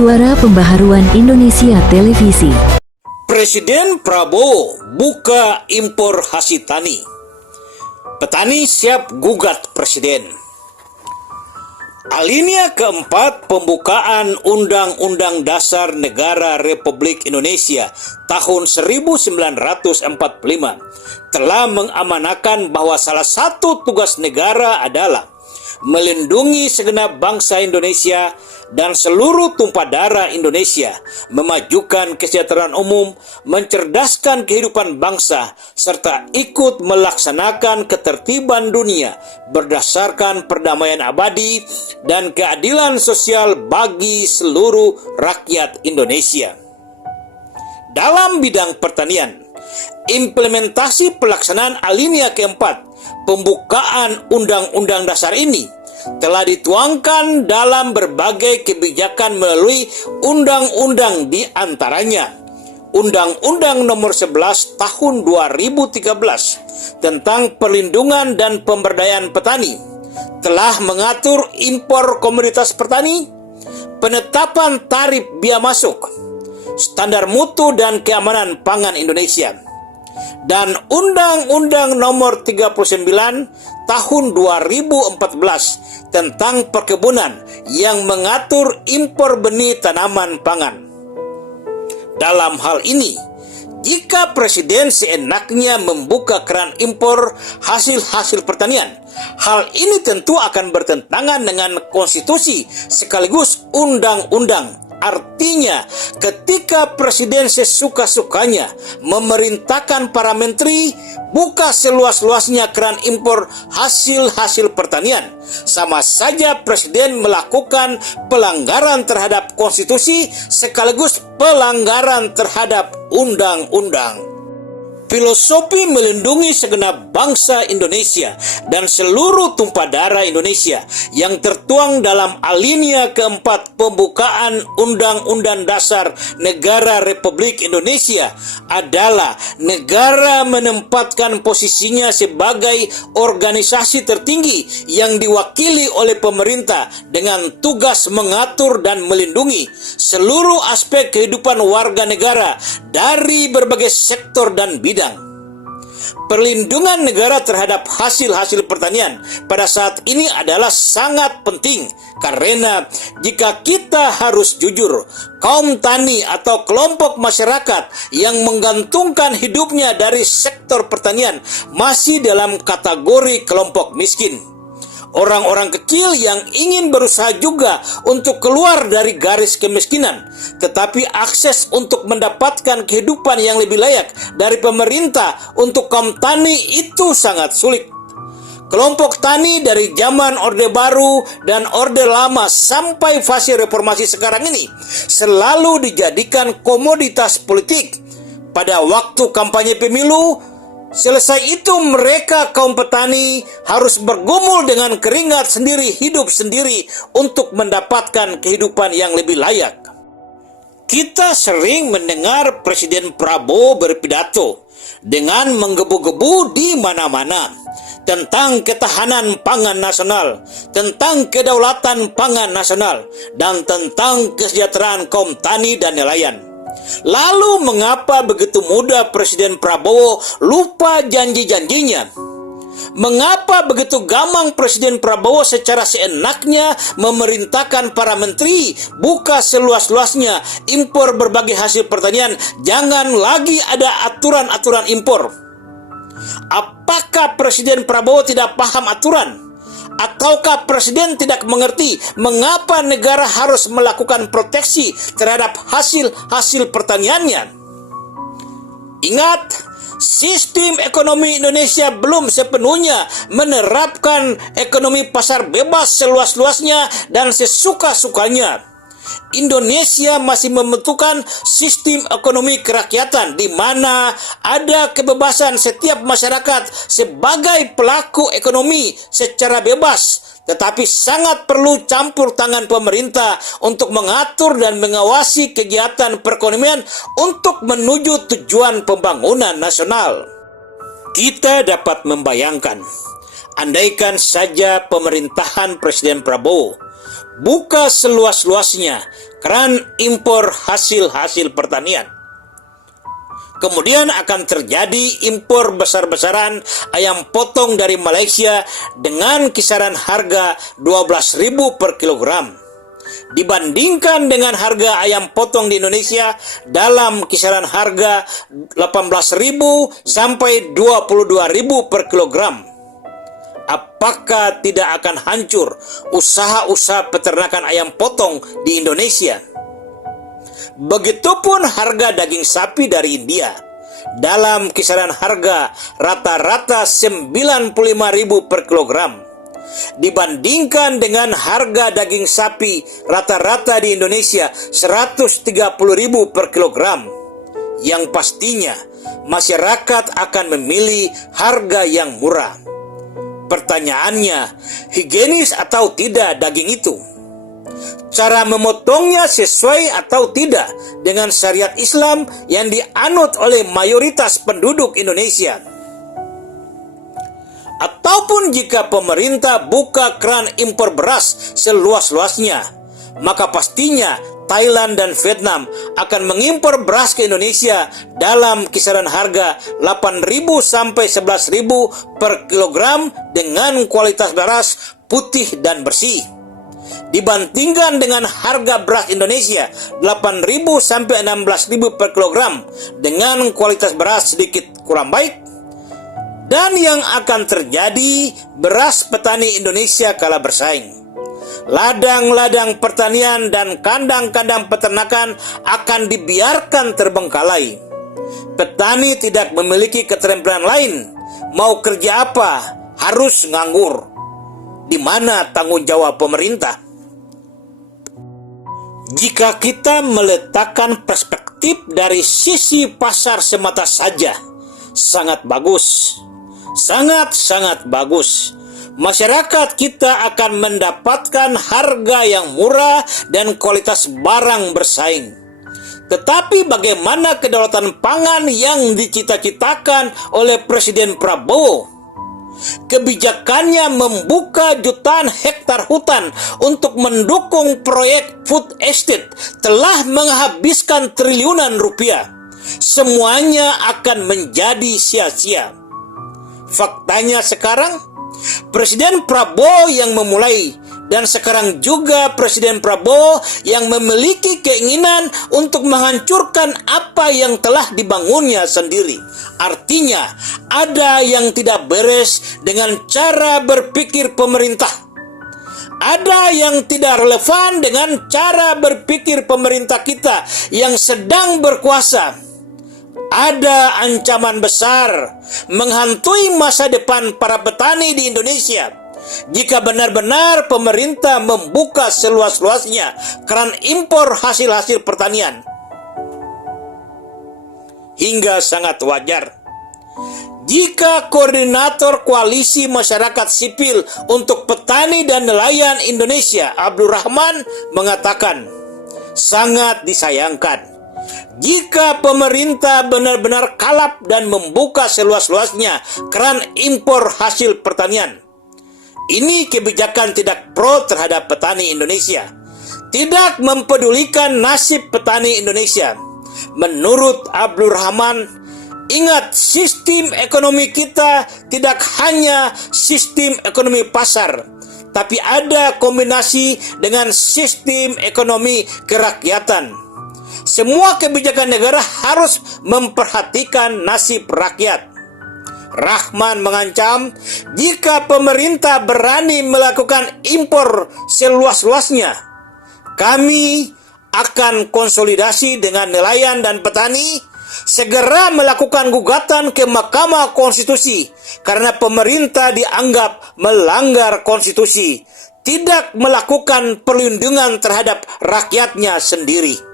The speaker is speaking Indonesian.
Suara Pembaharuan Indonesia Televisi. Presiden Prabowo buka impor hasil tani. Petani siap gugat Presiden. Alinea keempat pembukaan Undang-Undang Dasar Negara Republik Indonesia tahun 1945 telah mengamanahkan bahwa salah satu tugas negara adalah melindungi segenap bangsa Indonesia dan seluruh tumpah darah Indonesia, memajukan kesejahteraan umum, mencerdaskan kehidupan bangsa, serta ikut melaksanakan ketertiban dunia berdasarkan perdamaian abadi dan keadilan sosial bagi seluruh rakyat Indonesia. Dalam bidang pertanian, implementasi pelaksanaan alinea keempat pembukaan Undang-Undang Dasar ini telah dituangkan dalam berbagai kebijakan melalui undang-undang, di antaranya Undang-Undang Nomor 11 Tahun 2013 tentang Perlindungan dan Pemberdayaan Petani telah mengatur impor komoditas pertani, penetapan tarif biaya masuk, standar mutu dan keamanan pangan Indonesia, dan Undang-Undang Nomor 39 Tahun 2014 tentang perkebunan yang mengatur impor benih tanaman pangan. Dalam hal ini, jika Presiden seenaknya membuka keran impor hasil-hasil pertanian, hal ini tentu akan bertentangan dengan konstitusi sekaligus undang-undang. Artinya, ketika Presiden sesuka-sukanya memerintahkan para menteri buka seluas-luasnya keran impor hasil-hasil pertanian, sama saja Presiden melakukan pelanggaran terhadap konstitusi sekaligus pelanggaran terhadap undang-undang. Filosofi melindungi segenap bangsa Indonesia dan seluruh tumpah darah Indonesia yang tertuang dalam alinea keempat pembukaan Undang-Undang Dasar Negara Republik Indonesia adalah negara menempatkan posisinya sebagai organisasi tertinggi yang diwakili oleh pemerintah dengan tugas mengatur dan melindungi seluruh aspek kehidupan warga negara dari berbagai sektor dan bidang. Perlindungan negara terhadap hasil-hasil pertanian pada saat ini adalah sangat penting karena jika kita harus jujur, kaum tani atau kelompok masyarakat yang menggantungkan hidupnya dari sektor pertanian masih dalam kategori kelompok miskin. Orang-orang kecil yang ingin berusaha juga untuk keluar dari garis kemiskinan, tetapi akses untuk mendapatkan kehidupan yang lebih layak dari pemerintah untuk kaum tani itu sangat sulit. Kelompok tani dari zaman Orde Baru dan Orde Lama sampai fase reformasi sekarang ini selalu dijadikan komoditas politik. Pada waktu kampanye pemilu, selesai itu mereka kaum petani harus bergumul dengan keringat sendiri, hidup sendiri untuk mendapatkan kehidupan yang lebih layak. Kita sering mendengar Presiden Prabowo berpidato dengan menggebu-gebu di mana-mana tentang ketahanan pangan nasional, tentang kedaulatan pangan nasional, dan tentang kesejahteraan kaum tani dan nelayan. Lalu mengapa begitu mudah Presiden Prabowo lupa janji-janjinya? Mengapa begitu gampang Presiden Prabowo secara seenaknya memerintahkan para menteri buka seluas-luasnya impor berbagai hasil pertanian, jangan lagi ada aturan-aturan impor? Apakah Presiden Prabowo tidak paham aturan? Ataukah Presiden tidak mengerti mengapa negara harus melakukan proteksi terhadap hasil-hasil pertaniannya? Ingat, sistem ekonomi Indonesia belum sepenuhnya menerapkan ekonomi pasar bebas seluas-luasnya dan sesuka-sukanya. Indonesia masih membentukkan sistem ekonomi kerakyatan di mana ada kebebasan setiap masyarakat sebagai pelaku ekonomi secara bebas, tetapi sangat perlu campur tangan pemerintah untuk mengatur dan mengawasi kegiatan perekonomian untuk menuju tujuan pembangunan nasional. Kita dapat membayangkan, andaikan saja pemerintahan Presiden Prabowo buka seluas-luasnya keran impor hasil-hasil pertanian. Kemudian akan terjadi impor besar-besaran ayam potong dari Malaysia dengan kisaran harga 12.000 per kilogram. Dibandingkan dengan harga ayam potong di Indonesia dalam kisaran harga 18.000 sampai 22.000 per kilogram. Apakah tidak akan hancur usaha-usaha peternakan ayam potong di Indonesia? Begitupun harga daging sapi dari India dalam kisaran harga rata-rata 95.000 per kilogram dibandingkan dengan harga daging sapi rata-rata di Indonesia 130.000 per kilogram. Yang pastinya masyarakat akan memilih harga yang murah. Pertanyaannya, higienis atau tidak daging itu? Cara memotongnya sesuai atau tidak dengan syariat Islam yang dianut oleh mayoritas penduduk Indonesia? Ataupun jika pemerintah buka keran impor beras seluas-luasnya, maka pastinya Thailand dan Vietnam akan mengimpor beras ke Indonesia dalam kisaran harga 8.000 sampai 11.000 per kilogram dengan kualitas beras putih dan bersih. Dibandingkan dengan harga beras Indonesia 8.000 sampai 16.000 per kilogram dengan kualitas beras sedikit kurang baik. Dan yang akan terjadi, beras petani Indonesia kalah bersaing. Ladang-ladang pertanian dan kandang-kandang peternakan akan dibiarkan terbengkalai. Petani tidak memiliki keterampilan lain. Mau kerja apa? Harus nganggur. Di mana tanggung jawab pemerintah? Jika kita meletakkan perspektif dari sisi pasar semata saja, sangat bagus. Sangat-sangat bagus. Masyarakat kita akan mendapatkan harga yang murah dan kualitas barang bersaing. Tetapi bagaimana kedaulatan pangan yang dicita-citakan oleh Presiden Prabowo? Kebijakannya membuka jutaan hektar hutan untuk mendukung proyek food estate telah menghabiskan triliunan rupiah. Semuanya akan menjadi sia-sia. Faktanya sekarang, Presiden Prabowo yang memulai dan sekarang juga Presiden Prabowo yang memiliki keinginan untuk menghancurkan apa yang telah dibangunnya sendiri. Artinya, ada yang tidak beres dengan cara berpikir pemerintah. Ada yang tidak relevan dengan cara berpikir pemerintah kita yang sedang berkuasa. Ada ancaman besar menghantui masa depan para petani di Indonesia jika benar-benar pemerintah membuka seluas-luasnya keran impor hasil-hasil pertanian. Hingga sangat wajar jika koordinator koalisi masyarakat sipil untuk petani dan nelayan Indonesia, Abdul Rahman, mengatakan sangat disayangkan jika pemerintah benar-benar kalap dan membuka seluas-luasnya keran impor hasil pertanian. Ini kebijakan tidak pro terhadap petani Indonesia, tidak mempedulikan nasib petani Indonesia. Menurut Abdul Rahman, ingat, sistem ekonomi kita tidak hanya sistem ekonomi pasar, tapi ada kombinasi dengan sistem ekonomi kerakyatan. Semua kebijakan negara harus memperhatikan nasib rakyat. Rahman mengancam jika pemerintah berani melakukan impor seluas-luasnya, kami akan konsolidasi dengan nelayan dan petani, segera melakukan gugatan ke Mahkamah Konstitusi karena pemerintah dianggap melanggar konstitusi, tidak melakukan perlindungan terhadap rakyatnya sendiri.